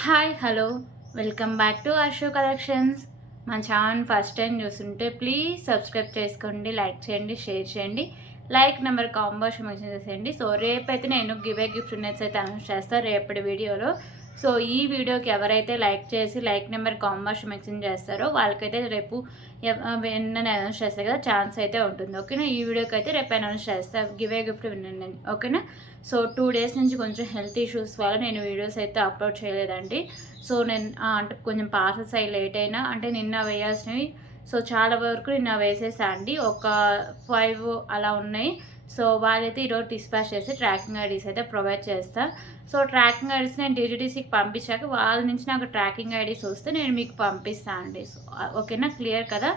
Hi hello welcome back to అశో collections. మన channel first time చూస్తుంటే ప్లీజ్ సబ్స్క్రైబ్ చేసుకోండి, లైక్ చేయండి, షేర్ చేయండి. లైక్ నెంబర్ కాంబోషన్ మెన్షన్ చేసేయండి. సో రేపైతే నేను గిఫ్ట్ విన్నర్స్ అయితే అనౌన్స్ చేస్తాను రేపటి వీడియోలో. సో ఈ వీడియోకి ఎవరైతే లైక్ చేసి లైక్ నెంబర్ కాంబోషన్ మెన్షన్ చేస్తారో వాళ్ళకైతే రేపు విన్నర్ అనౌన్స్ చేస్తారు కదా, ఛాన్స్ అయితే ఉంటుంది. ఓకేనా, ఈ వీడియోకి అయితే రేపు అనౌన్స్ చేస్తాను గిఫ్ట్ విన్నర్. ఓకేనా, సో 2 days నుంచి కొంచెం హెల్త్ ఇష్యూస్ వల్ల నేను వీడియోస్ అయితే అప్లోడ్ చేయలేదండి. సో నేను అంటే కొంచెం పార్సల్స్ అయ్యి లేట్ అయినా, అంటే నిన్న వేయాల్సినవి సో చాలా వరకు నిన్న వేసేసా అండి. ఒక 5 అలా ఉన్నాయి. సో వాళ్ళైతే ఈరోజు డిస్పాచ్ చేసి ట్రాకింగ్ ఐడీస్ అయితే ప్రొవైడ్ చేస్తా. సో ట్రాకింగ్ ఐడీస్ నేను టీటీడీసీకి పంపించాక వాళ్ళ నుంచి నాకు ట్రాకింగ్ ఐడీస్ వస్తే నేను మీకు పంపిస్తాను అండి. సో ఓకేనా, క్లియర్ కదా.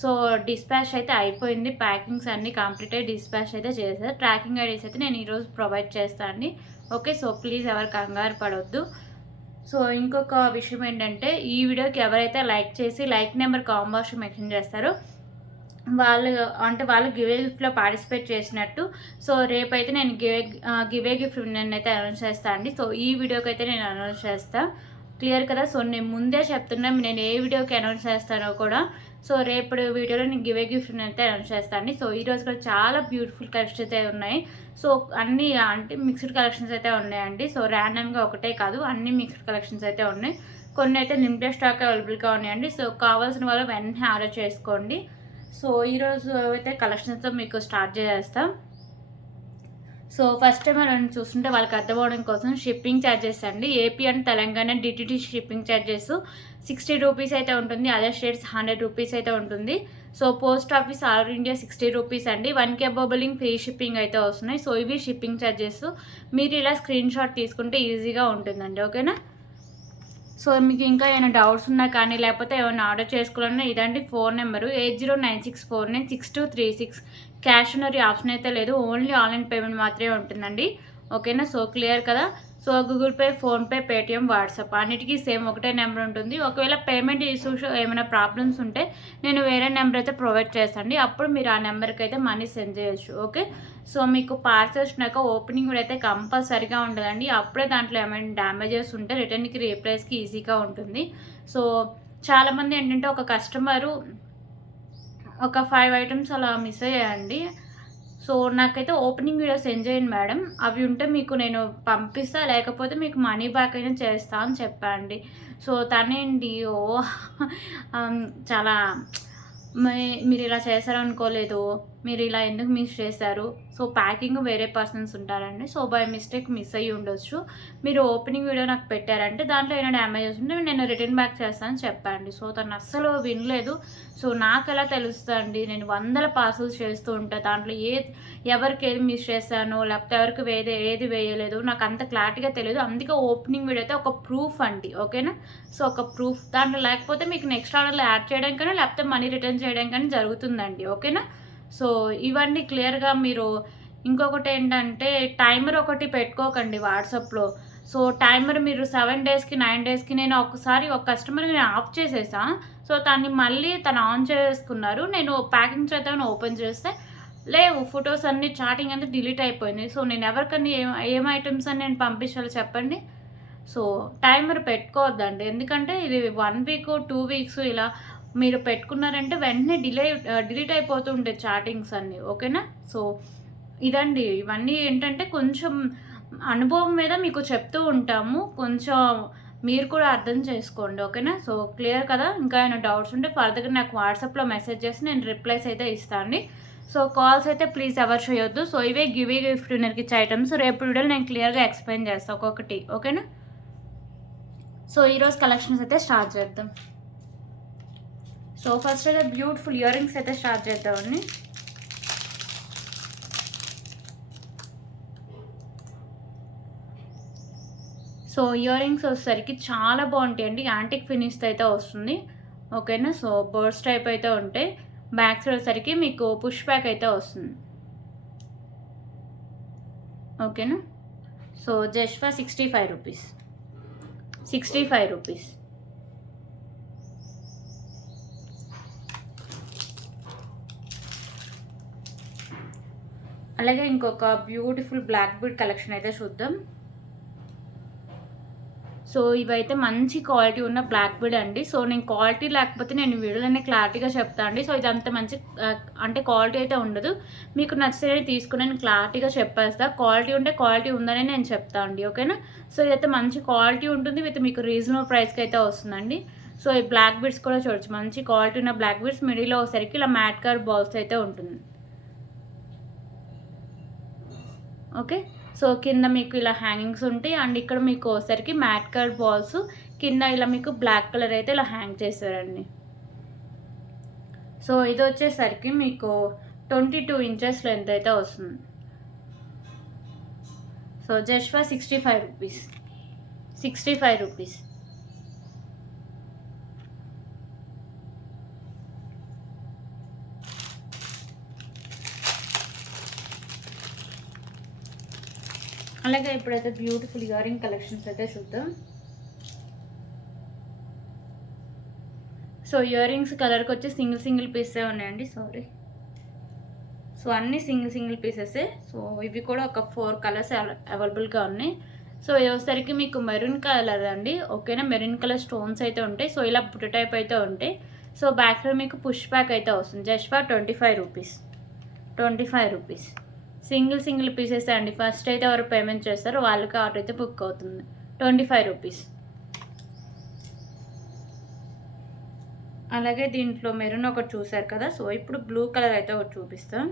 సో డిస్పాచ్ అయితే అయిపోయింది, ప్యాకింగ్స్ అన్నీ కంప్లీట్ అయ్యి డిస్పాచ్ అయితే చేశారు. ట్రాకింగ్ ఐడీస్ అయితే నేను ఈరోజు ప్రొవైడ్ చేస్తాను అండి. ఓకే, సో ప్లీజ్ ఎవరు కంగారు పడవద్దు. సో ఇంకొక విషయం ఏంటంటే, ఈ వీడియోకి ఎవరైతే లైక్ చేసి లైక్ నెంబర్ కాంబోషన్ మెన్షన్ చేస్తారో వాళ్ళు గివే గిఫ్ట్లో పార్టిసిపేట్ చేసినట్టు. సో రేపైతే నేను గివే గిఫ్ట్ అయితే అనౌన్స్ చేస్తాను అండి. సో ఈ వీడియోకి అయితే నేను అనౌన్స్ చేస్తాను, క్లియర్ కదా. సో నేను ముందే చెప్తున్నా, నేను ఏ వీడియోకి అనౌన్స్ చేస్తానో కూడా. సో రేపటి వీడియోలో నేను గివే గిఫ్ట్ అయితే అనౌన్స్ చేస్తాను. సో ఈరోజు కూడా చాలా బ్యూటిఫుల్ కలెక్షన్స్ అయితే ఉన్నాయి. సో అన్నీ అంటే మిక్స్డ్ కలెక్షన్స్ అయితే ఉన్నాయండి. సో ర్యాండమ్గా ఒకటే కాదు, అన్ని మిక్స్డ్ కలెక్షన్స్ అయితే ఉన్నాయి. కొన్ని అయితే లిమిటెడ్ స్టాక్ అవైలబుల్గా ఉన్నాయండి. సో కావాల్సిన వాళ్ళు వెంటనే ఆర్డర్ చేసుకోండి. సో ఈరోజు అయితే కలెక్షన్స్తో మీకు స్టార్ట్ చేసేస్తాం. సో ఫస్ట్ టైం మనం చూస్తుంటే వాళ్ళకి అర్థం అవ్వడం కోసం షిప్పింగ్ ఛార్జెస్ అండి. AP and Telangana DTDC shipping charges 60 rupees అయితే ఉంటుంది. అదర్ స్టేట్స్ 100 రూపీస్ అయితే ఉంటుంది. So post office all India 60 rupees అండి. 1K బిల్లింగ్ ఫ్రీ షిప్పింగ్ అయితే వస్తున్నాయి. సో ఇవి షిప్పింగ్ ఛార్జెస్. మీరు ఇలా స్క్రీన్ షాట్ తీసుకుంటే ఈజీగా ఉంటుందండి. ఓకేనా, సో మీకు ఇంకా ఏమైనా డౌట్స్ ఉన్నా కానీ లేకపోతే ఏమైనా ఆర్డర్ చేసుకోవాలన్నా ఇదండి phone number 8096496236. Cash on option అయితే లేదు, ఓన్లీ ఆన్లైన్ పేమెంట్ మాత్రమే ఉంటుందండి. ఓకేనా, సో క్లియర్ కదా. So Google pay, PhonePe, Paytm, WhatsApp అన్నిటికీ సేమ్ ఒకటే నెంబర్ ఉంటుంది. ఒకవేళ పేమెంట్ ఇష్యూస్ ఏమైనా ప్రాబ్లమ్స్ ఉంటే నేను వేరే నెంబర్ అయితే ప్రొవైడ్ చేస్తాను, అప్పుడు మీరు ఆ నెంబర్కి అయితే మనీ సెండ్ చేయొచ్చు. ఓకే, సో మీకు పార్సల్ వచ్చినాక ఓపెనింగ్ కూడా అయితే కంపల్సరీగా ఉంటుందండి. అప్పుడే దాంట్లో ఏమైనా డ్యామేజెస్ ఉంటే రిటర్న్కి రీప్లేస్కి ఈజీగా ఉంటుంది. సో చాలామంది ఏంటంటే ఒక కస్టమరు ఒక 5 ఐటమ్స్ అలా మిస్ అయ్యాయండి. సో నాకైతే ఓపెనింగ్ వీడియో సెండ్ చేయండి మేడం, అవి ఉంటే మీకు నేను పంపిస్తా, లేకపోతే మీకు మనీ బ్యాక్ అయినా చేస్తా అని చెప్పండి. సో తనేంటి చాలా మీరు ఇలా చేశారనుకోలేదు, మీరు ఇలా ఎందుకు మిస్ చేశారు. సో ప్యాకింగ్ వేరే పర్సన్స్ ఉంటారండి. సో బై మిస్టేక్ మిస్ అయ్యి ఉండొచ్చు. మీరు ఓపెనింగ్ వీడియో నాకు పెట్టారంటే దాంట్లో ఏమైనా డ్యామేజెస్ ఉంటే నేను రిటర్న్ బ్యాక్ చేస్తానని చెప్పండి. సో తను అస్సలు వినలేదు. సో నాకు ఎలా తెలుస్తుందండి, నేను వందల పార్సల్స్ చేస్తూ ఉంటాను. దాంట్లో ఎవరికి ఏది మిస్ చేశానో లేకపోతే ఎవరికి ఏది వేయలేదు నాకు అంత క్లారిటీగా తెలియదు. అందుకే ఓపెనింగ్ వీడియో అయితే ఒక ప్రూఫ్ అండి. ఓకేనా, సో ఒక ప్రూఫ్ దాంట్లో లేకపోతే మీకు నెక్స్ట్ ఆర్డర్లో యాడ్ చేయడం కానీ లేకపోతే మనీ రిటర్న్ చేయడం కానీ జరుగుతుందండి. ఓకేనా, సో ఇవన్నీ క్లియర్గా మీరు. ఇంకొకటి ఏంటంటే టైమర్ ఒకటి పెట్టుకోకండి వాట్సాప్లో. సో టైమర్ మీరు 7 డేస్కి 9 డేస్కి నేను ఒకసారి ఒక కస్టమర్ని నేను ఆఫ్ చేసేసా. సో తను మళ్ళీ ఆన్ చేసుకున్నారు. నేను ప్యాకింగ్ చేద్దామని ఓపెన్ చేస్తే లేవు, ఫొటోస్ అన్నీ చాటింగ్ అంతా డిలీట్ అయిపోయింది. సో నేను ఎవరికన్నా ఏం ఐటమ్స్ అని నేను పంపించాలో చెప్పండి. సో టైమర్ పెట్టుకోవద్దండి, ఎందుకంటే ఇది 1 వీక్ 2 వీక్స్ ఇలా మీరు పెట్టుకున్నారంటే వెంటనే డిలీట్ అయిపోతూ ఉంటాయి చాటింగ్స్ అన్నీ. ఓకేనా, సో ఇదండి. ఇవన్నీ ఏంటంటే కొంచెం అనుభవం మీద మీకు చెప్తూ ఉంటాము, కొంచెం మీరు కూడా అర్థం చేసుకోండి. ఓకేనా, సో క్లియర్ కదా. ఇంకా ఏమైనా డౌట్స్ ఉంటే ఫర్దర్గా నాకు వాట్సాప్లో మెసేజ్ చేసి నేను రిప్లైస్ అయితే ఇస్తాను. సో కాల్స్ అయితే ప్లీజ్ ఎవరు చేయొద్దు. సో ఇవే గిఫ్ట్ విన్నర్కి ఇచ్చే ఐటమ్స్. రేపు వీడియోలో నేను క్లియర్గా ఎక్స్ప్లెయిన్ చేస్తాను ఒక్కొక్కటి. ఓకేనా, సో ఈరోజు కలెక్షన్స్ అయితే స్టార్ట్ చేద్దాం. సో ఫస్ట్ అయితే బ్యూటిఫుల్ ఇయర్ రింగ్స్ అయితే స్టార్ట్ చేద్దామండి. సో ఇయర్ రింగ్స్ వచ్చేసరికి చాలా బాగుంటాయి అండి. యాంటిక్ ఫినిష్తో అయితే వస్తుంది. ఓకేనా, సో బర్డ్స్ టైప్ అయితే ఉంటాయి. బ్యాక్ సైడ్ వచ్చేసరికి మీకు పుష్ బ్యాక్ అయితే వస్తుంది. ఓకేనా, so just for 65 rupees. 65 rupees. అలాగే ఇంకొక బ్యూటిఫుల్ బ్లాక్ బీడ్ కలెక్షన్ అయితే చూద్దాం. సో ఇవైతే మంచి క్వాలిటీ ఉన్న బ్లాక్ బీడ్ అండి. సో నేను క్వాలిటీ లేకపోతే నేను వీడియోలోనే క్లారిటీగా చెప్తాను అండి. సో ఇది అంత మంచి అంటే క్వాలిటీ అయితే ఉండదు. మీకు నచ్చితే తీసుకుని నేను క్లారిటీగా చెప్పేస్తా. క్వాలిటీ ఉంటే క్వాలిటీ ఉందని నేను చెప్తాను అండి. ఓకేనా. సో ఇదైతే మంచి క్వాలిటీ ఉంటుంది విత్ మీకు రీజనబుల్ ప్రైస్కి అయితే వస్తుందండి. సో ఈ బ్లాక్ బీడ్స్ కూడా చూడొచ్చు, మంచి క్వాలిటీ ఉన్న బ్లాక్ బీడ్స్. మిడిల్లో వచ్చేసరికి ఇలా మ్యాట్ కలర్ బాల్స్ అయితే ఉంటుంది. ఓకే. సో కింద మీకు ఇలా హ్యాంగింగ్స్ ఉంటాయి అండ్ ఇక్కడ మీకు వచ్చేసరికి మ్యాట్ కలర్ బాల్స్, కింద ఇలా మీకు బ్లాక్ కలర్ అయితే ఇలా హ్యాంగ్ చేస్తారండి. సో ఇది వచ్చేసరికి మీకు 22 ఇంచెస్ లెంత్ అయితే వస్తుంది. So just for 65 rupees. 65 rupees. అలాగే ఇప్పుడైతే బ్యూటిఫుల్ ఇయర్ రింగ్ కలెక్షన్స్ అయితే చూద్దాం. సో ఇయర్ రింగ్స్ కలర్కి వచ్చి సింగిల్ పీసే ఉన్నాయండి. సారీ. సో అన్నీ సింగిల్ పీసెసే. సో ఇవి కూడా ఒక 4 కలర్స్ అవైలబుల్గా ఉన్నాయి. సో వచ్చేసరికి మీకు మెరూన్ కలర్ అండి. ఓకేనా. మెరూన్ కలర్ స్టోన్స్ అయితే ఉంటాయి. సో ఇలా బుట్ట టైప్ అయితే ఉంటాయి. సో బ్యాక్లో మీకు పుష్ బ్యాక్ అయితే వస్తుంది. Just for 25 rupees. 25 rupees. Single pieces అండి. ఫస్ట్ అయితే ఎవరు పేమెంట్ చేస్తారో వాళ్ళకి ఆర్డర్ అయితే బుక్ అవుతుంది. 25 రూపీస్. అలాగే దీంట్లో మెరూన్ ఒకటి చూసారు కదా. సో ఇప్పుడు బ్లూ కలర్ అయితే ఒకటి చూపిస్తాం.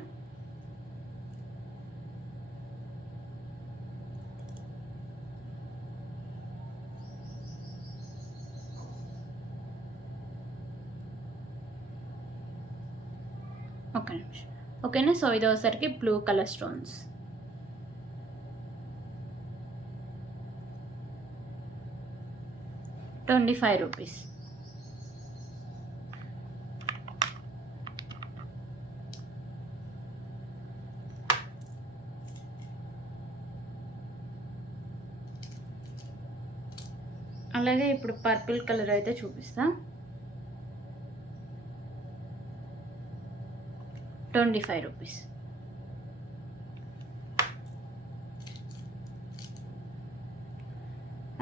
ఒక నిమిషం. ఓకేనా. సో ఇది వచ్చేసరికి బ్లూ కలర్ స్టోన్స్. ₹25. అలాగే ఇప్పుడు పర్పుల్ కలర్ అయితే చూపిస్తా. 25 రూపీస్.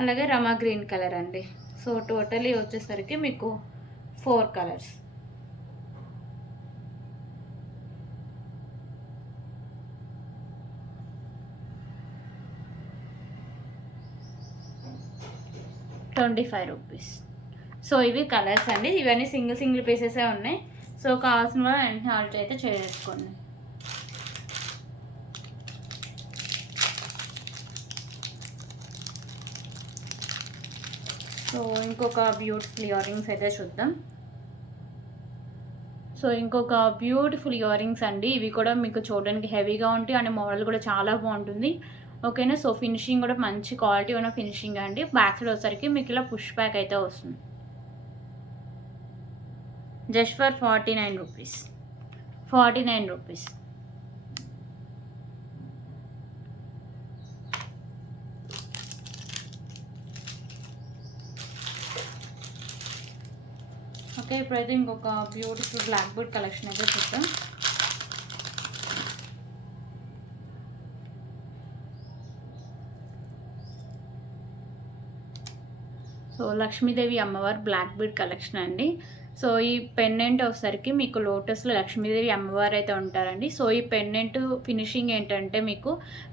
అలాగే రమా గ్రీన్ కలర్ అండి. సో టోటలీ వచ్చేసరికి మీకు 4 కలర్స్. ₹25. సో ఇవి కలర్స్ అండి. ఇవన్నీ సింగిల్ పీసెసే ఉన్నాయి. సో కావాల్సిన వాళ్ళు వెంటనే ఆర్డర్ అయితే చేసుకోండి. సో ఇంకొక బ్యూటిఫుల్ ఇయర్ రింగ్స్ అయితే చూద్దాం. సో ఇంకొక బ్యూటిఫుల్ ఇయర్ రింగ్స్ అండి. ఇవి కూడా మీకు చూడడానికి హెవీగా ఉంటాయి అండ్ మోడల్ కూడా చాలా బాగుంటుంది. ఓకేనా. సో ఫినిషింగ్ కూడా మంచి క్వాలిటీ ఉన్న ఫినిషింగ్ అండి. బ్యాక్ సైడ్ వచ్చేసరికి మీకు ఇలా పుష్ బ్యాక్ అయితే వస్తుంది. Just for 49 rupees. 49 rupees. Okay. ఇప్పుడైతే ఇంకొక బ్యూటిఫుల్ బ్లాక్ బీడ్ కలెక్షన్ అయితే చూద్దాం. సో లక్ష్మీదేవి అమ్మవారు బ్లాక్ బీడ్ కలెక్షన్ అండి. సో ఈ పెండెంట్ వచ్చేసరికి మీకు లోటస్లో లక్ష్మీదేవి అమ్మవారు అయితే ఉంటారండి. సో ఈ పెండెంట్ ఫినిషింగ్ ఏంటంటే మీకు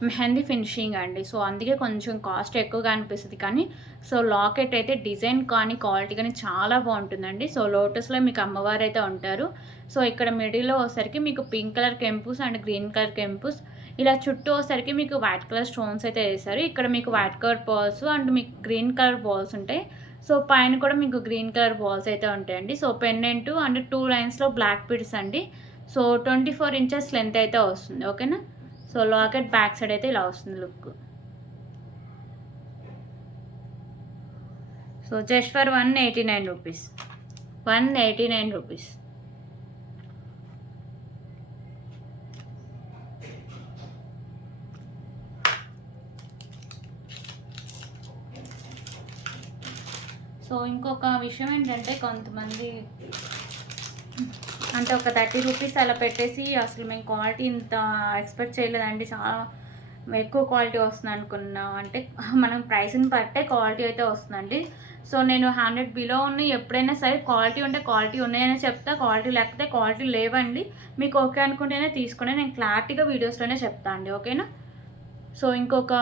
మెహందీ ఫినిషింగ్ అండి. సో అందుకే కొంచెం కాస్ట్ ఎక్కువగా అనిపిస్తుంది. కానీ సో లాకెట్ అయితే డిజైన్ కానీ క్వాలిటీ కానీ చాలా బాగుంటుందండి. సో లోటస్లో మీకు అమ్మవారు అయితే ఉంటారు. సో ఇక్కడ మిడిల్లో వచ్చేసరికి మీకు పింక్ కలర్ కెంపుస్ అండ్ గ్రీన్ కలర్ కెంపుస్, ఇలా చుట్టూ వచ్చేసరికి మీకు వైట్ కలర్ స్టోన్స్ అయితే వేస్తారు. ఇక్కడ మీకు వైట్ కలర్ బాల్స్ అండ్ మీకు గ్రీన్ కలర్ బాల్స్ ఉంటాయి. సో పైన కూడా మీకు గ్రీన్ కలర్ బాల్స్ అయితే ఉంటాయండి. సో పెండెంట్ అండ్ 2 లైన్స్లో బ్లాక్ బీడ్స్ అండి. సో 24 ఇంచెస్ లెంత్ అయితే వస్తుంది. ఓకేనా. సో లాకెట్ బ్యాక్ సైడ్ అయితే ఇలా వస్తుంది look. So just for 189 rupees. 189 rupees. So ఇంకొక విషయం ఏంటంటే కొంతమంది అంటే ఒక 30 రూపీస్ అలా పెట్టేసి అసలు మేము క్వాలిటీ ఇంత ఎక్స్పెక్ట్ చేయలేదండి, చాలా ఎక్కువ క్వాలిటీ వస్తుంది అనుకున్నాం అంటే మనం ప్రైస్ని బట్టే క్వాలిటీ అయితే వస్తుందండి. సో నేను 100 బిలో ఉన్నాయి ఎప్పుడైనా సరే క్వాలిటీ ఉంటే క్వాలిటీ ఉన్నాయని చెప్తా, క్వాలిటీ లేకపోతే క్వాలిటీ లేవండి. మీకు ఓకే అనుకుంటేనే తీసుకోండి. నేను క్లారిటీగా వీడియోస్లోనే చెప్తా అండి. ఓకేనా? సో ఇంకొక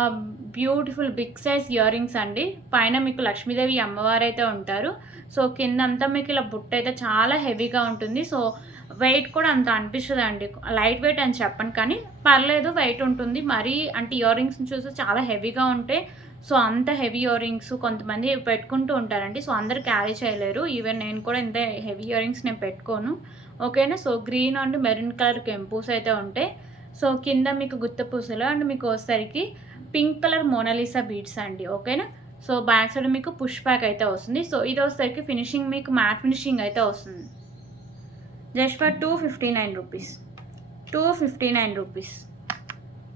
beautiful big size earrings అండి. పైన మీకు లక్ష్మీదేవి అమ్మవారైతే ఉంటారు. సో కిందంతా మీకు ఇలా బుట్ట అయితే చాలా హెవీగా ఉంటుంది. సో వెయిట్ కూడా అంత అనిపించదండి. లైట్ వెయిట్ అని చెప్పను కానీ పర్లేదు వెయిట్ ఉంటుంది. మరీ అంటే ఇయర్ రింగ్స్‌ని చూస్తే చాలా హెవీగా ఉంటే సో అంత హెవీ ఇయర్ రింగ్స్ కొంతమంది పెట్టుకుంటూ ఉంటారండి. సో అందరూ క్యారీ చేయలేరు. ఈవెన్ నేను కూడా ఇంత హెవీ ఇయర్ రింగ్స్ నేను పెట్టుకోను. ఓకేనా? So green and maroon colour కెంపూస్ అయితే ఉంటాయి. సో కింద మీకు గుత్త పూసలు అండ్ మీకు వచ్చేసరికి పింక్ కలర్ మోనాలిసా బీడ్స్ అండి. ఓకేనా? సో బ్యాక్ సైడ్ మీకు పుష్ బ్యాక్ అయితే వస్తుంది. సో ఇది వచ్చేసరికి ఫినిషింగ్ మీకు మ్యాట్ ఫినిషింగ్ అయితే వస్తుంది. Just for 259 rupees. 259 rupees.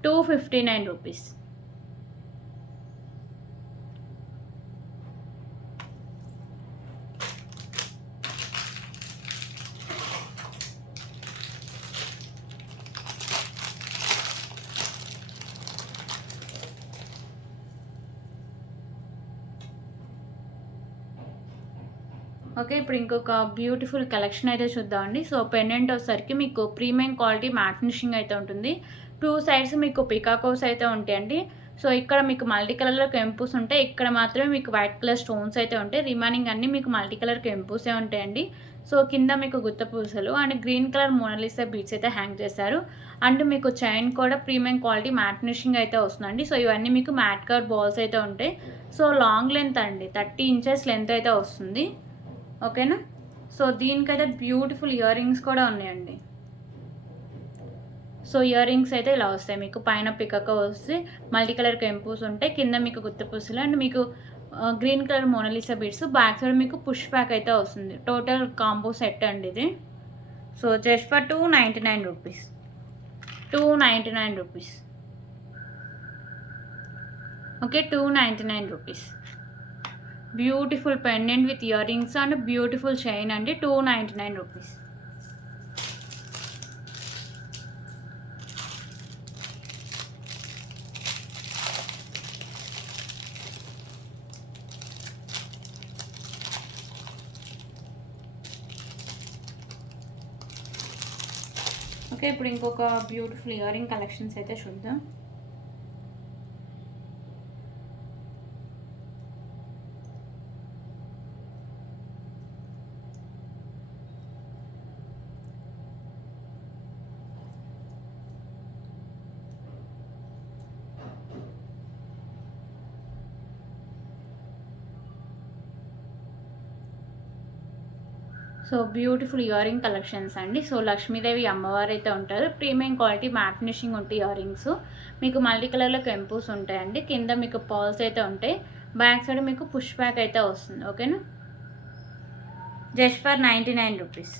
259 rupees. Okay. ఇప్పుడు ఇంకొక బ్యూటిఫుల్ కలెక్షన్ అయితే చూద్దామండి. సో పెండెంట్ వచ్చేసరికి మీకు ప్రీమియం క్వాలిటీ మ్యాట్ ఫినిషింగ్ అయితే ఉంటుంది. 2 సైడ్స్ మీకు పికాకోస్ అయితే ఉంటాయండి. సో ఇక్కడ మీకు మల్టీ కలర్‌లో కెంపుస్ ఉంటాయి. ఇక్కడ మాత్రమే మీకు వైట్ కలర్ స్టోన్స్ అయితే ఉంటాయి. రిమైనింగ్ అన్నీ మీకు మల్టీ కలర్ కెంపుసే ఉంటాయండి. సో కింద మీకు గుత్త పూసలు and green colour Mona Lisa beads అయితే హ్యాంగ్ చేశారు. అండ్ మీకు చైన్ కూడా ప్రీమియం క్వాలిటీ మ్యాట్ ఫినిషింగ్ అయితే వస్తుందండి. సో ఇవన్నీ మీకు మ్యాట్ కలర్ బాల్స్ అయితే ఉంటాయి. సో లాంగ్ లెంత్ అండి. 30 ఇంచెస్ లెంత్ అయితే వస్తుంది. ఓకేనా? సో దీనికైతే బ్యూటిఫుల్ ఇయర్ రింగ్స్ కూడా ఉన్నాయండి. సో ఇయర్ రింగ్స్ అయితే ఇలా వస్తాయి. మీకు పైన పికాకో వస్తే మల్టీ కలర్ కెంపూస్ ఉంటాయి. కింద మీకు గుత్త పూసలు అండ్ మీకు green colour Mona Lisa beads. Back side మీకు పుష్ బ్యాక్ అయితే వస్తుంది. టోటల్ కాంబో సెట్ అండి ఇది. So just for 299 rupees. 299 rupees. Okay. 299 rupees. Beautiful pendant with earrings and beautiful chain అండి. 299 రూపీస్. ఓకే. ఇప్పుడు ఇంకొక బ్యూటిఫుల్ ఇయర్ రింగ్ కలెక్షన్స్ అయితే చూద్దాం. So beautiful ear ring collections అండి. సో లక్ష్మీదేవి అమ్మవారు అయితే ఉంటారు. ప్రీమియం క్వాలిటీ మ్యాట్ ఫినిషింగ్ ఉంటాయి ఇయర్ రింగ్స్. మీకు మల్టీ కలర్లో కెంపూస్ ఉంటాయండి. కింద మీకు పర్ల్స్ అయితే ఉంటాయి. బ్యాక్ సైడ్ మీకు పుష్ బ్యాక్ అయితే వస్తుంది. ఓకేనా? Just for 99 rupees.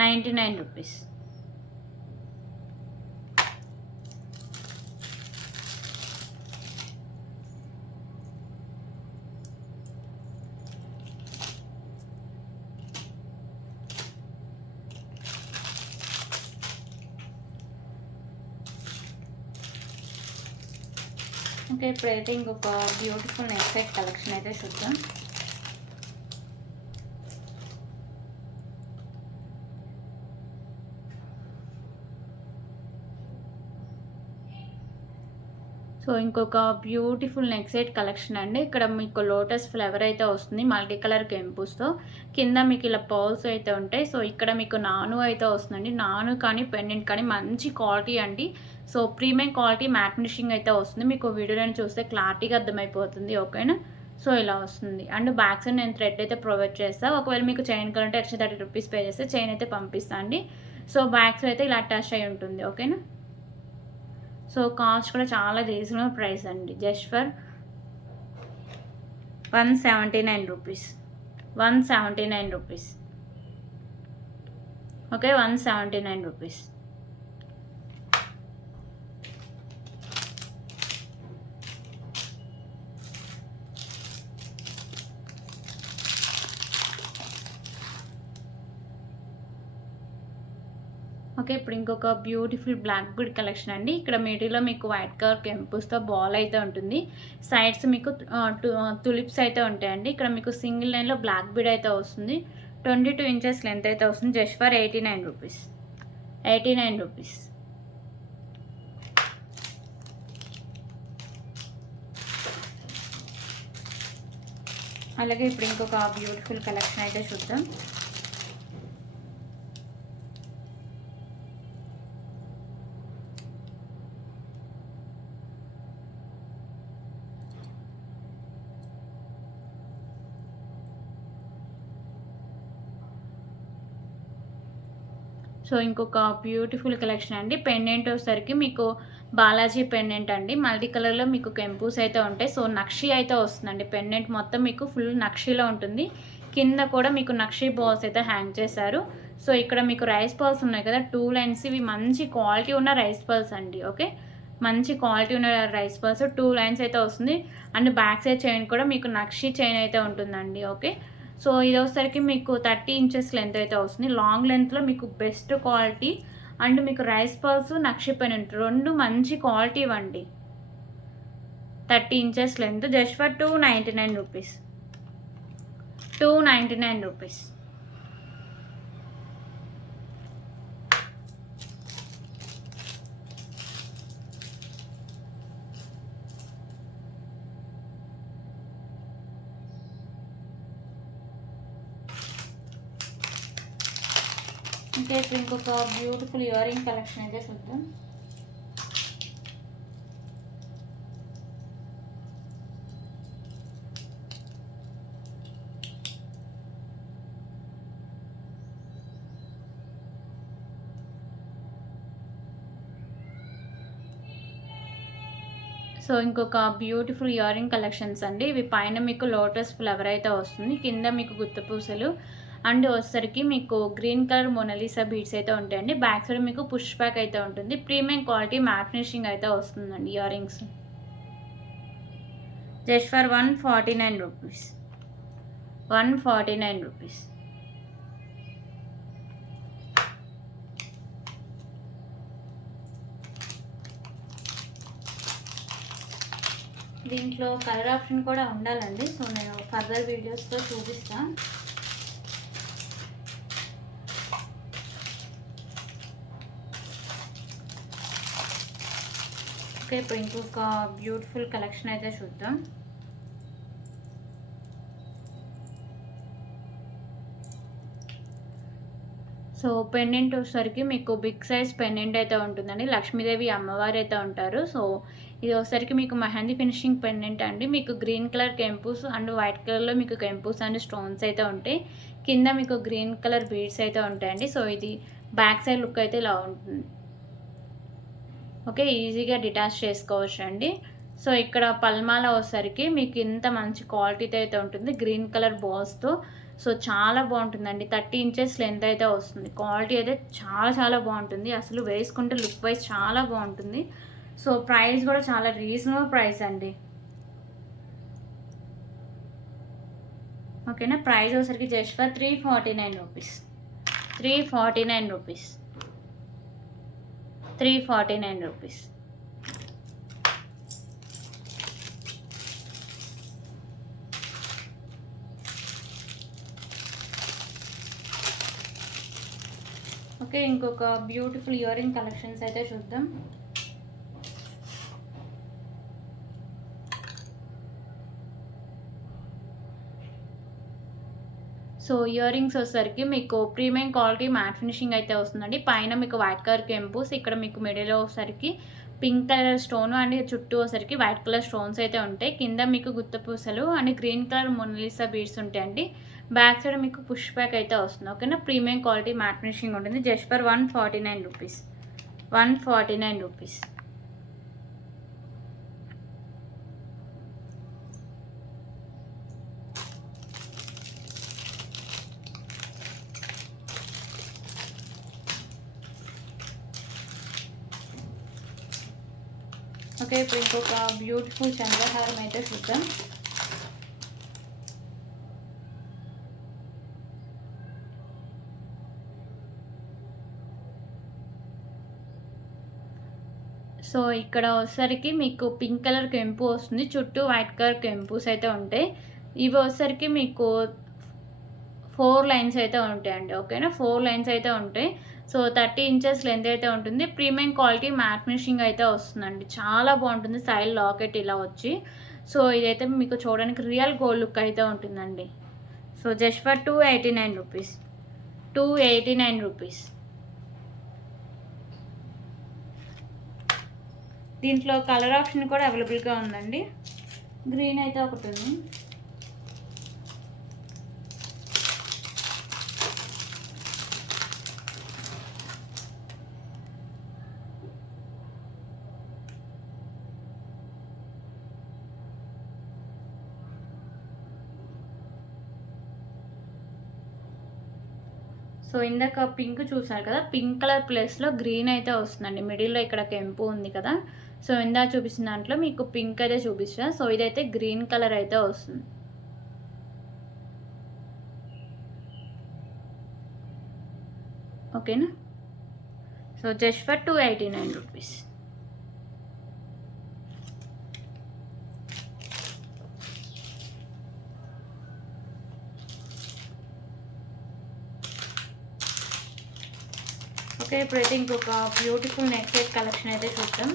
99 rupees. Okay. ఇప్పుడైతే ఇంకొక బ్యూటిఫుల్ నెక్ సెట్ కలెక్షన్ అయితే చూద్దాం. సో ఇంకొక బ్యూటిఫుల్ నెక్ సెట్ కలెక్షన్ అండి. ఇక్కడ మీకు లోటస్ ఫ్లవర్ అయితే వస్తుంది మల్టీ కలర్ కెంపుస్తో. కింద మీకు ఇలా పర్ల్స్ అయితే ఉంటాయి. సో ఇక్కడ మీకు నాను అయితే వస్తుందండి. నాను కానీ పెండెంట్ కానీ మంచి క్వాలిటీ అండి. So premium quality matte finishing అయితే వస్తుంది. మీకు వీడియోని చూస్తే క్లారిటీగా అర్థమైపోతుంది. ఓకేనా? సో ఇలా వస్తుంది. అండ్ బ్యాక్ సైడ్ నేను థ్రెడ్ అయితే ప్రొవైడ్ చేస్తాను. ఒకవేళ మీకు చైన్ కావాలంటే ఎక్స్ట్రా 30 రూపీస్ పే చేస్తే చైన్ అయితే పంపిస్తాను అండి. సో బ్యాక్ సైడ్ అయితే ఇలా అటాచ్ అయి ఉంటుంది. ఓకేనా? సో కాస్ట్ కూడా చాలా రీజనబుల్ ప్రైస్ అండి. Just for 179 rupees. 179 rupees. Okay. 179 rupees. Okay. ఇప్పుడు ఇంకొక బ్యూటిఫుల్ బ్లాక్ బీడ్ కలెక్షన్ అండి. ఇక్కడ మిడిల్‌లో మీకు వైట్ కలర్ కెంపుస్‌తో బాల్ అయితే ఉంటుంది. సైడ్స్ మీకు తులిప్స్ అయితే ఉంటాయండి. ఇక్కడ మీకు సింగిల్ లైన్‌లో బ్లాక్ బీడ్ అయితే వస్తుంది. 22 ఇంచెస్ లెంత్ అయితే వస్తుంది. Just for 89 rupees. 89 రూపీస్. అలాగే ఇప్పుడు ఇంకొక బ్యూటిఫుల్ కలెక్షన్ అయితే చూద్దాం. సో ఇంకొక బ్యూటిఫుల్ కలెక్షన్ అండి. పెండెంట్ వచ్చేసరికి మీకు బాలాజీ పెండెంట్ అండి. మల్టీ కలర్‌లో మీకు కెంపుస్ అయితే ఉంటాయి. సో నక్షి అయితే వస్తుందండి. పెండెంట్ మొత్తం మీకు ఫుల్ నక్షిలో ఉంటుంది. కింద కూడా మీకు నక్షి బాల్స్ అయితే హ్యాంగ్ చేశారు. సో ఇక్కడ మీకు రైస్ బాల్స్ ఉన్నాయి కదా, 2 లైన్స్, ఇవి మంచి క్వాలిటీ ఉన్న రైస్ బాల్స్ అండి. ఓకే. మంచి క్వాలిటీ ఉన్న రైస్ బాల్స్ 2 లైన్స్ అయితే వస్తుంది. అండ్ బ్యాక్ సైడ్ చైన్ కూడా మీకు నక్షి చైన్ అయితే ఉంటుందండి. ఓకే. సో ఇది వచ్చేసరికి మీకు 30 ఇంచెస్ లెంత్ అయితే వస్తుంది. లాంగ్ లెంత్‌లో మీకు బెస్ట్ క్వాలిటీ అండ్ మీకు రైస్ పల్స్, నక్షి పెండెంట్ 2 మంచి క్వాలిటీ ఇవ్వండి. 30 inches length just for 299 rupees. 299 rupees. ఇంకా ఇప్పుడు ఇంకొక బ్యూటిఫుల్ ఇయర్ రింగ్ కలెక్షన్ అయితే చూద్దాం. సో ఇంకొక బ్యూటిఫుల్ ఇయర్ రింగ్ కలెక్షన్స్ అండి. ఇవి పైన మీకు లోటస్ ఫ్లవర్ అయితే వస్తుంది. కింద మీకు గుత్త పూసలు అండ్ వచ్చేసరికి మీకు గ్రీన్ కలర్ మొనాలిసా బీడ్స్ అయితే ఉంటాయండి. బ్యాక్ సైడ్ మీకు పుష్ బ్యాక్ అయితే ఉంటుంది. ప్రీమియం క్వాలిటీ మ్యాట్ ఫినిషింగ్ అయితే వస్తుందండి ear rings. Just for 149 rupees. 149 rupees. దీంట్లో కలర్ ఆప్షన్ కూడా ఉండాలండి. సో నేను ఫర్దర్ వీడియోస్తో చూపిస్తాను. ఓకే. ఇప్పుడు ఇంకొక బ్యూటిఫుల్ కలెక్షన్ అయితే చూద్దాం. సో పెండెంట్ వచ్చేసరికి మీకు బిగ్ సైజ్ పెండెంట్ అయితే ఉంటుందండి. లక్ష్మీదేవి అమ్మవారు అయితే ఉంటారు. సో ఇది వచ్చేసరికి మీకు మెహందీ ఫినిషింగ్ పెండెంట్ అండి. మీకు గ్రీన్ కలర్ కెంపుస్ అండ్ వైట్ కలర్లో మీకు కెంపుస్ అండ్ స్టోన్స్ అయితే ఉంటాయి. కింద మీకు గ్రీన్ కలర్ బీడ్స్ అయితే ఉంటాయండి. సో ఇది బ్యాక్ సైడ్ లుక్ అయితే ఇలా ఉంటుంది. ఓకే. ఈజీగా డిటాచ్ చేసుకోవచ్చు అండి. సో ఇక్కడ పల్మాల వచ్చేసరికి మీకు ఇంత మంచి క్వాలిటీతో అయితే ఉంటుంది. Green colour బాల్స్తో. సో చాలా బాగుంటుందండి. 30 ఇంచెస్ లెంత్ అయితే వస్తుంది. క్వాలిటీ అయితే చాలా చాలా బాగుంటుంది. అసలు వేసుకుంటే లుక్ వైజ్ చాలా బాగుంటుంది. సో ప్రైస్ కూడా చాలా రీజనబుల్ ప్రైస్ అండి. ఓకేనా. ప్రైస్ వచ్చేసరికి just for 349 rupees. 349 rupees. 349 rupees. Okay. ఇంకొక బ్యూటిఫుల్ ఇయర్ రింగ్ కలెక్షన్స్ అయితే చూద్దాం. సో ఇయర్ రింగ్స్ వచ్చేసరికి మీకు ప్రీమియం క్వాలిటీ మ్యాట్ ఫినిషింగ్ అయితే వస్తుందండి. పైన మీకు వైట్ కలర్ కెంపుస్, ఇక్కడ మీకు మిడిల్లో వచ్చేసరికి పింక్ కలర్ స్టోన్ అండ్ చుట్టూ వచ్చేసరికి వైట్ కలర్ స్టోన్స్ అయితే ఉంటాయి. కింద మీకు గుత్త పూసలు and green colour Mona Lisa beads ఉంటాయండి. బ్యాక్ సైడ్ మీకు పుష్ బ్యాక్ అయితే వస్తుంది. ఓకేనా. ప్రీమియం క్వాలిటీ మ్యాట్ ఫినిషింగ్ ఉంటుంది. Just for 149 rupees. 149 rupees. Okay. ఇప్పుడు ఇంకొక బ్యూటిఫుల్ చంద్రహారం అయితే చూద్దాం. సో, ఇక్కడ వచ్చేసరికి మీకు పింక్ కలర్ కెంపు వస్తుంది. చుట్టూ వైట్ కలర్ కెంపుస్ అయితే ఉంటాయి. ఇవి వచ్చేసరికి మీకు 4 లైన్స్ అయితే ఉంటాయండి. ఓకేనా? 4 లైన్స్ అయితే ఉంటాయి. సో, 30 ఇంచెస్ లెంత్ అయితే ఉంటుంది. ప్రీమియం క్వాలిటీ మ్యాట్ ఫినిషింగ్ అయితే వస్తుందండి. చాలా బావుంటుంది. సైడ్ లాకెట్ ఇలా వచ్చి. సో, ఇదైతే మీకు చూడడానికి రియల్ గోల్డ్ లుక్ అయితే ఉంటుందండి. So, just for 289 rupees. 289 rupees. దీంట్లో కలర్ ఆప్షన్ కూడా అవైలబుల్‌గా ఉందండి. గ్రీన్ అయితే ఒకటుంది. సో, ఇందాక పింక్ చూసారు కదా! పింక్ కలర్ ప్లేస్‌లో గ్రీన్ అయితే వస్తుందండి. మిడిల్‌లో ఇక్కడ కెంపు ఉంది కదా! సో, ఇందాక చూపించిన దాంట్లో మీకు పింక్ అయితే చూపించా. సో, ఇదైతే గ్రీన్ కలర్ అయితే వస్తుంది. ఓకేనా? So, just for 289 rupees. Okay. ఇప్పుడైతే ఇంకొక బ్యూటిఫుల్ నెక్ సెట్ కలెక్షన్ అయితే చూద్దాం.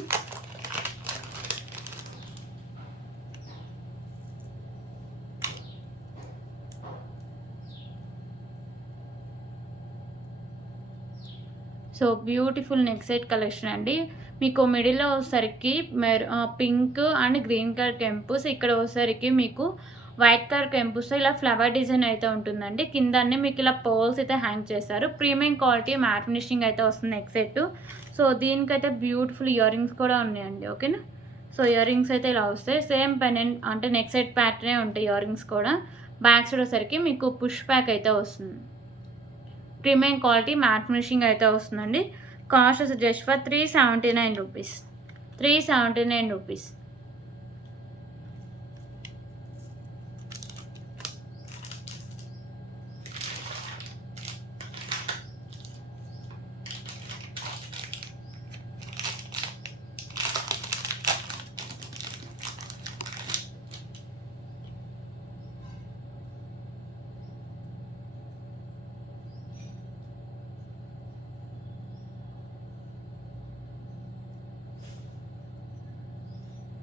So, beautiful neck set collection అండి. మీకు మిడిల్‌లో వచ్చేసరికి పింక్ అండ్ గ్రీన్ కలర్ కెంపుస్, ఇక్కడ వచ్చేసరికి మీకు వైట్ కలర్ కెంపుస్‌తో ఇలా ఫ్లవర్ డిజైన్ అయితే ఉంటుందండి. కింద అన్నీ మీకు ఇలా పర్ల్స్ అయితే హ్యాంగ్ చేశారు. ప్రీమియం క్వాలిటీ మ్యాట్ ఫినిషింగ్ అయితే వస్తుంది నెక్ సెట్. సో, దీనికైతే బ్యూటిఫుల్ ఇయర్ రింగ్స్ కూడా ఉన్నాయండి. ఓకేనా? సో, ఇయర్ రింగ్స్ అయితే ఇలా వస్తాయి. సేమ్ పెండెంట్ అంటే నెక్ సెట్ ప్యాటర్నే ఉంటాయి ఇయర్ రింగ్స్ కూడా. బ్యాక్ సైడ్ వచ్చేసరికి మీకు పుష్ బ్యాక్ అయితే వస్తుంది. ప్రీమియం క్వాలిటీ మ్యాట్ ఫినిషింగ్ అయితే వస్తుందండి. కాస్ట్ వచ్చి just for 379 rupees. 379 rupees.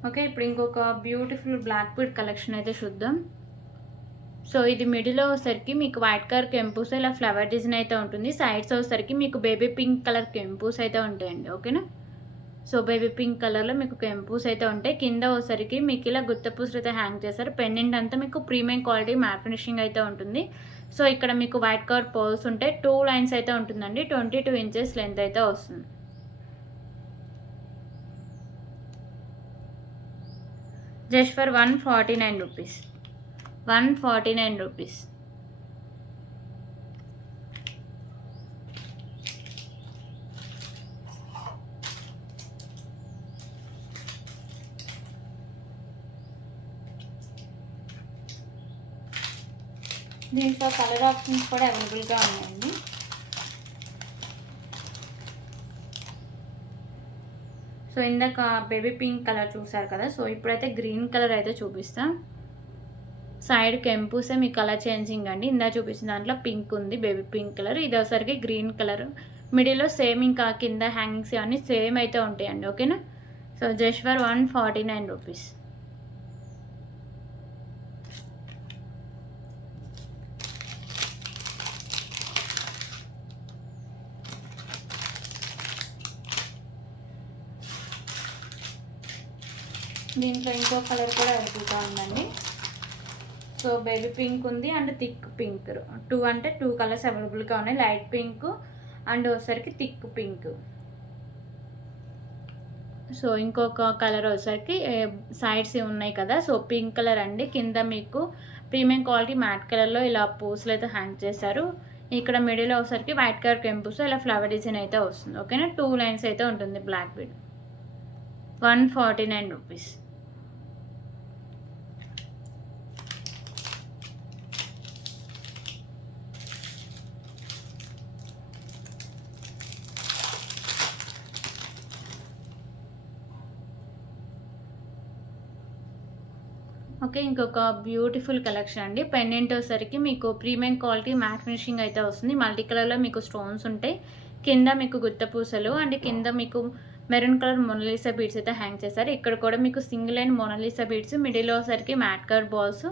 Okay. ఇప్పుడు ఇంకొక బ్యూటిఫుల్ బ్లాక్ బీడ్ కలెక్షన్ అయితే చూద్దాం. సో, ఇది మిడిల్‌లో వచ్చేసరికి మీకు వైట్ కలర్ కెంపుస్ ఇలా ఫ్లవర్ డిజైన్ అయితే ఉంటుంది. సైడ్స్ వచ్చేసరికి మీకు బేబీ పింక్ కలర్ కెంపుస్ అయితే ఉంటాయండి. ఓకేనా? సో, బేబీ పింక్ కలర్‌లో మీకు కెంపుస్ అయితే ఉంటాయి. కింద వచ్చేసరికి మీకు ఇలా గుత్తపూసలు అయితే హ్యాంగ్ చేశారు. పెండెంట్ అంతా మీకు ప్రీమియం క్వాలిటీ మ్యాట్ ఫినిషింగ్ అయితే ఉంటుంది. సో, ఇక్కడ మీకు వైట్ కలర్ పర్ల్స్ ఉంటాయి. 2 లైన్స్ అయితే ఉంటుందండి. 22 ఇంచెస్ లెంత్ అయితే వస్తుంది. Just for 149 rupees. 149 రూపీస్. దీంట్లో కలర్ ఆప్షన్స్ కూడా అవైలబుల్‌గా ఉన్నాయండి. సో, ఇందాక బేబీ పింక్ కలర్ చూసారు కదా! సో, ఇప్పుడైతే గ్రీన్ కలర్ అయితే చూపిస్తా. సైడ్ కెంపుసే మీ కలర్ చేంజింగ్ అండి. ఇందాక చూపించిన దాంట్లో పింక్ ఉంది. Baby pink colour. ఇది వచ్చేసరికి గ్రీన్ కలర్. మిడిల్‌లో సేమ్ ఇంకా కింద హ్యాంగింగ్స్ ఇవన్నీ సేమ్ అయితే ఉంటాయండి. ఓకేనా? So, just for 149 rupees. దీంట్లో ఇంకో కలర్ కూడా అవైలబుల్‌గా ఉందండి. సో, బేబీ పింక్ ఉంది అండ్ థిక్ పింక్. 2 అంటే 2 కలర్స్ అవైలబుల్‌గా ఉన్నాయి. లైట్ పింక్ అండ్ వచ్చేసరికి థిక్ పింక్. సో, ఇంకొక కలర్ వచ్చేసరికి సైడ్స్ ఉన్నాయి కదా! సో, పింక్ కలర్ అండి. కింద మీకు ప్రీమియం క్వాలిటీ మ్యాట్ కలర్‌లో ఇలా పూసలు అయితే హ్యాంగ్ చేశారు. ఇక్కడ మిడిల్‌లో వచ్చేసరికి వైట్ కలర్ కెంపుస్ ఇలా ఫ్లవర్ డిజైన్ అయితే వస్తుంది. ఓకేనా? 2 లైన్స్ అయితే ఉంటుంది బ్లాక్ బీడ్. 149 రూపీస్. ఓకే. ఇంకొక బ్యూటిఫుల్ కలెక్షన్ అండి. పెండెంట్ వచ్చేసరికి మీకు ప్రీమియం క్వాలిటీ మ్యాట్ ఫినిషింగ్ అయితే వస్తుంది. మల్టీ కలర్‌లో మీకు స్టోన్స్ ఉంటాయి. కింద మీకు గుత్త పూసలు అండ్ కింద మీకు మెరూన్ కలర్ మోనాలిసా బీడ్స్ అయితే హ్యాంగ్ చేశారు. ఇక్కడ కూడా మీకు సింగిల్ లైన్ మోనాలిసా బీడ్స్, మిడిల్‌లో వచ్చేసరికి మ్యాట్ కలర్ బాల్స్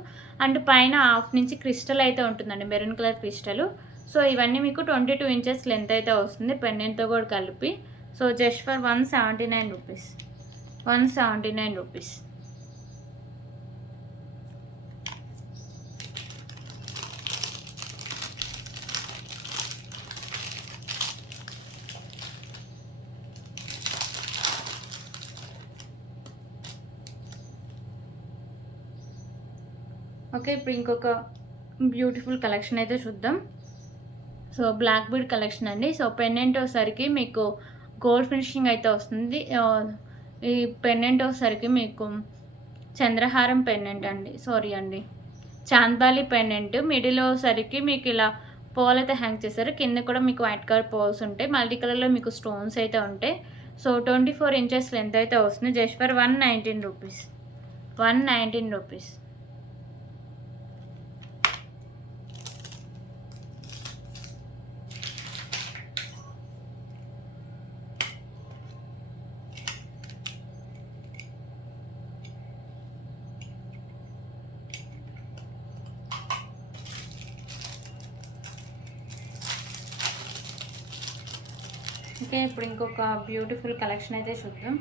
అండ్ పైన హాఫ్ నుంచి క్రిస్టల్ అయితే ఉంటుందండి. Maroon colour crystal. సో ఇవన్నీ మీకు 22 ఇంచెస్ లెంత్ అయితే వస్తుంది పెండెంట్‌తో కూడా కలిపి. So just for 179 rupees. 179 rupees. Okay. ఇప్పుడు ఇంకొక బ్యూటిఫుల్ కలెక్షన్ అయితే చూద్దాం. సో బ్లాక్ బీడ్ కలెక్షన్ అండి. సో పెండెంట్ వచ్చేసరికి మీకు గోల్డ్ ఫినిషింగ్ అయితే వస్తుంది. ఈ పెండెంట్ వచ్చేసరికి మీకు చంద్రహారం పెండెంట్ అండి. సారీ అండి. చాంద్బాలి పెండెంట్ మిడిల్‌లో వచ్చేసరికి మీకు ఇలా పోల్ అయితే హ్యాంగ్ చేశారు. కింద కూడా మీకు వైట్ కలర్ పోల్స్ ఉంటాయి. మల్టీ కలర్‌లో మీకు స్టోన్స్ అయితే ఉంటాయి. సో 24 ఇంచెస్ లెంత్ అయితే వస్తుంది. Just for 119 rupees. 119 rupees. Okay. ఇప్పుడు ఇంకొక బ్యూటిఫుల్ కలెక్షన్ అయితే చూద్దాం.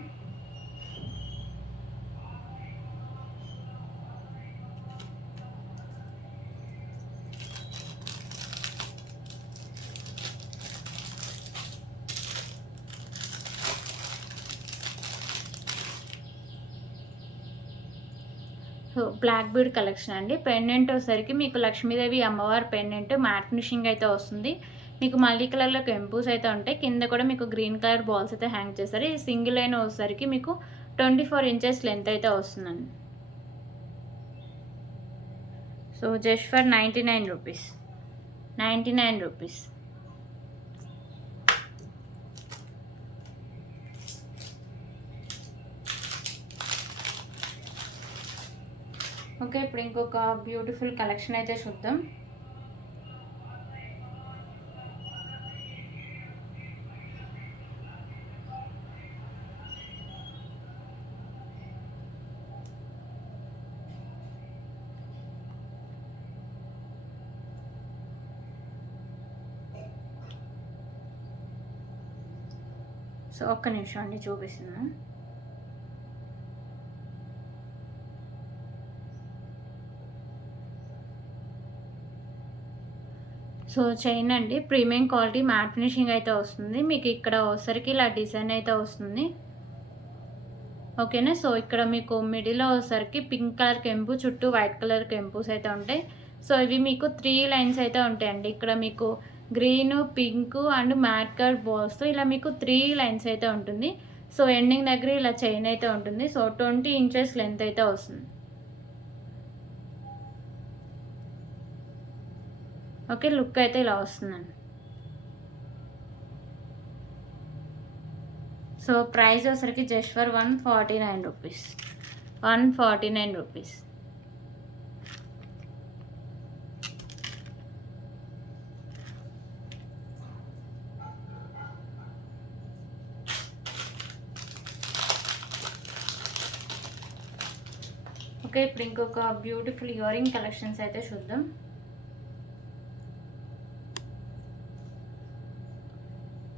సో బ్లాక్ బీడ్ కలెక్షన్ అండి. పెండెంట్ వచ్చేసరికి మీకు లక్ష్మీదేవి అమ్మవారి పెండెంట్ మ్యాట్ ఫినిషింగ్ అయితే వస్తుంది. మీకు మల్టీ కలర్‌లో కెంపుస్ అయితే ఉంటాయి. కింద కూడా మీకు గ్రీన్ కలర్ బాల్స్ అయితే హ్యాంగ్ చేశారు. ఇది సింగిల్ లైన్ వచ్చేసరికి మీకు 24 ఇంచెస్ లెంత్ అయితే వస్తుందండి. So just for 99 rupees. 99 rupees. Okay. ఇప్పుడు ఇంకొక బ్యూటిఫుల్ కలెక్షన్ అయితే చూద్దాం. సో ఒక్క నిమిషం అండి చూపిస్తున్నాను. సో చైన్ అండి. ప్రీమియం క్వాలిటీ మ్యాట్ ఫినిషింగ్ అయితే వస్తుంది. మీకు ఇక్కడ వచ్చేసరికి ఇలా డిజైన్ అయితే వస్తుంది. ఓకేనా. సో ఇక్కడ మీకు మిడిల్‌లో వచ్చేసరికి పింక్ కలర్ కెంపు చుట్టూ వైట్ కలర్ కెంపుస్ అయితే ఉంటాయి. సో ఇవి మీకు 3 లైన్స్ అయితే ఉంటాయండి. ఇక్కడ మీకు green, pink and matte colour బాల్స్‌తో ఇలా మీకు 3 లైన్స్ అయితే ఉంటుంది. సో ఎండింగ్ దగ్గర ఇలా చైన్ అయితే ఉంటుంది. సో 20 ఇంచెస్ లెంత్ అయితే వస్తుంది. ఓకే. లుక్ అయితే ఇలా వస్తుందండి. సో ప్రైస్ వచ్చేసరికి just for 149 rupees. 149 rupees. Okay. ఇప్పుడు ఇంకొక బ్యూటిఫుల్ ఇయరింగ్ కలెక్షన్స్ అయితే చూద్దాం.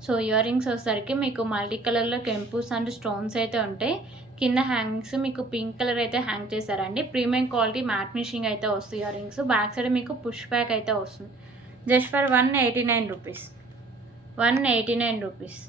సో ఇయర్ రింగ్స్ వచ్చేసరికి మీకు మల్టీ కలర్‌లో కెంపుస్ అండ్ స్టోన్స్ అయితే ఉంటాయి. కింద హ్యాంగింగ్స్ మీకు పింక్ కలర్ అయితే హ్యాంగ్ చేశారండి. ప్రీమియం క్వాలిటీ మ్యాట్ ఫినిషింగ్ అయితే వస్తాయి ఇయర్ రింగ్స్. బ్యాక్ సైడ్ మీకు పుష్ బ్యాక్ అయితే వస్తుంది. Just for 189 rupees. 189 rupees.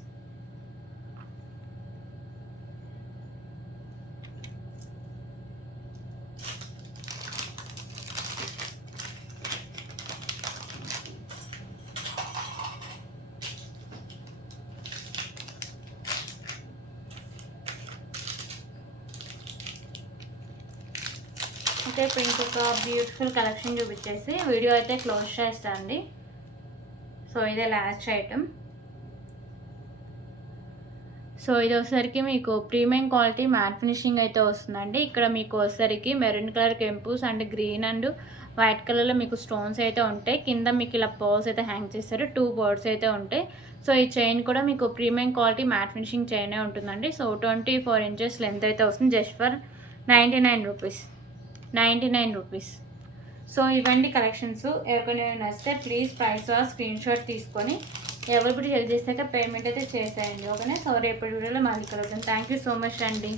Okay. ఇప్పుడు ఇంకొక బ్యూటిఫుల్ కలెక్షన్ చూపించేసి వీడియో అయితే క్లోజ్ చేస్తా అండి. సో ఇదే లాస్ట్ ఐటమ్. సో ఇది వచ్చేసరికి మీకు ప్రీమియం క్వాలిటీ మ్యాట్ ఫినిషింగ్ అయితే వస్తుందండి. ఇక్కడ మీకు వచ్చేసరికి మెరూన్ కలర్ కెంపుస్ అండ్ గ్రీన్ అండ్ వైట్ కలర్లో మీకు స్టోన్స్ అయితే ఉంటాయి. కింద మీకు ఇలా పర్ల్స్ అయితే హ్యాంగ్ చేస్తారు. 2 బర్డ్స్ అయితే ఉంటాయి. సో ఈ చైన్ కూడా మీకు ప్రీమియం క్వాలిటీ మ్యాట్ ఫినిషింగ్ చైనే ఉంటుందండి. సో 24 ఇంచెస్ లెంత్ అయితే వస్తుంది. Just for 99 rupees. 99 rupees. So ఇవండి కలెక్షన్స్. ఎవరికైనా నచ్చితే ప్లీజ్ ప్రైస్ స్క్రీన్ షాట్ తీసుకొని ఎవరిబడి హెల్ప్ చేశాక పేమెంట్ అయితే చేసేయండి. ఓకేనా. సో రేపటి వీడియోలో మళ్ళీ కలుద్దాం. థ్యాంక్ యూ సో మచ్ అండి.